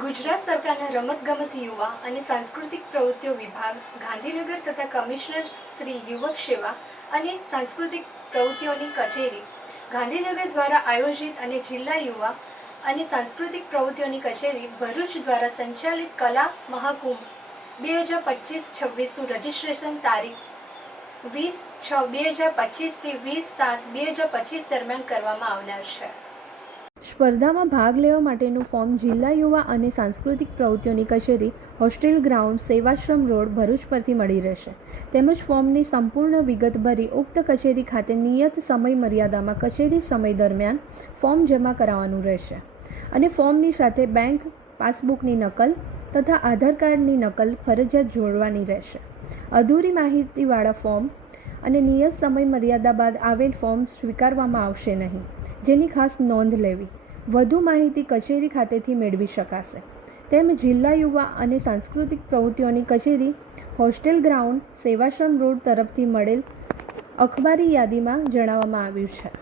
ગુજરાત સરકારના રમતગમત યુવા અને સાંસ્કૃતિક પ્રવૃત્તિઓ વિભાગ ગાંધીનગર તથા કમિશનર શ્રી યુવક સેવા અને સાંસ્કૃતિક પ્રવૃત્તિઓની કચેરી ગાંધીનગર દ્વારા આયોજિત અને જિલ્લા યુવા અને સાંસ્કૃતિક પ્રવૃત્તિઓની કચેરી ભરૂચ દ્વારા સંચાલિત કલા મહાકુંભ 2025-26નું રજિસ્ટ્રેશન તારીખ 20/6/2025 થી 20/7/2025 દરમિયાન કરવામાં આવનાર છે। સ્પર્ધામાં ભાગ લેવા માટેનું ફોર્મ જિલ્લા યુવા અને સાંસ્કૃતિક પ્રવૃત્તિઓની કચેરી હોસ્ટેલ ગ્રાઉન્ડ સેવાશ્રમ રોડ ભરૂચ પરથી મળી રહેશે તેમજ ફોર્મની સંપૂર્ણ વિગત ભરી ઉક્ત કચેરી ખાતે નિયત સમય મર્યાદામાં કચેરી સમય દરમિયાન ફોર્મ જમા કરાવવાનું રહેશે અને ફોર્મની સાથે બેંક પાસબુકની નકલ તથા આધાર કાર્ડની નકલ ફરજિયાત જોડવાની રહેશે। અધૂરી માહિતીવાળા ફોર્મ અને નિયત સમય મર્યાદા બાદ આવેલ ફોર્મ સ્વીકારવામાં આવશે નહીં, જેની ખાસ નોંધ લેવી। વધુ માહિતી કચેરી ખાતેથી મેળવી શકાશે તેમ જિલ્લા યુવા અને સાંસ્કૃતિક પ્રવૃત્તિઓની કચેરી હોસ્ટેલ ગ્રાઉન્ડ સેવાશ્રમ રોડ તરફથી મળેલ અખબારી યાદીમાં જણાવવામાં આવ્યું છે।